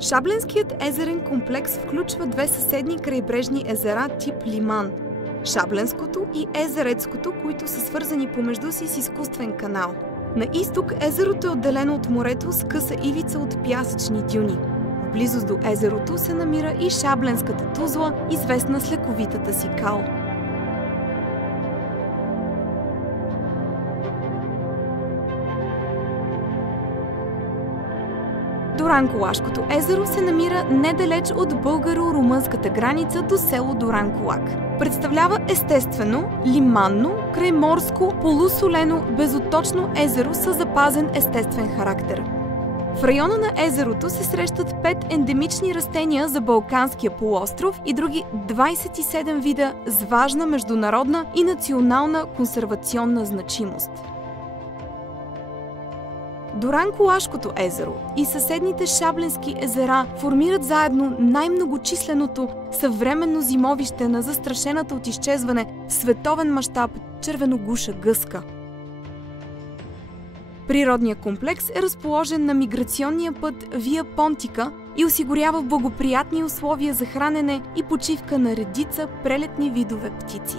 Шабленският езерен комплекс включва две съседни крайбрежни езера тип Лиман – Шабленското и Езерецкото, които са свързани помежду си с изкуствен канал. На изток езерото е отделено от морето с къса ивица от пясъчни дюни. В близост до езерото се намира и Шабленската Тузла, известна с лековитата си кал. Дуранкулашкото езеро се намира недалеч от българо-румънската граница до село Дуранкулак. Представлява естествено, лиманно, крайморско, полусолено, безотточно езеро с запазен естествен характер. В района на езерото се срещат 5 ендемични растения за Балканския полуостров и други 27 вида с важна международна и национална консервационна значимост. Дуранкулашкото езеро и съседните Шабленски езера формират заедно най-многочисленото съвременно зимовище на застрашената от изчезване в световен мащаб червеногуша гъска. Природният комплекс е разположен на миграционния път Вия Понтика и осигурява благоприятни условия за хранене и почивка на редица прелетни видове птици.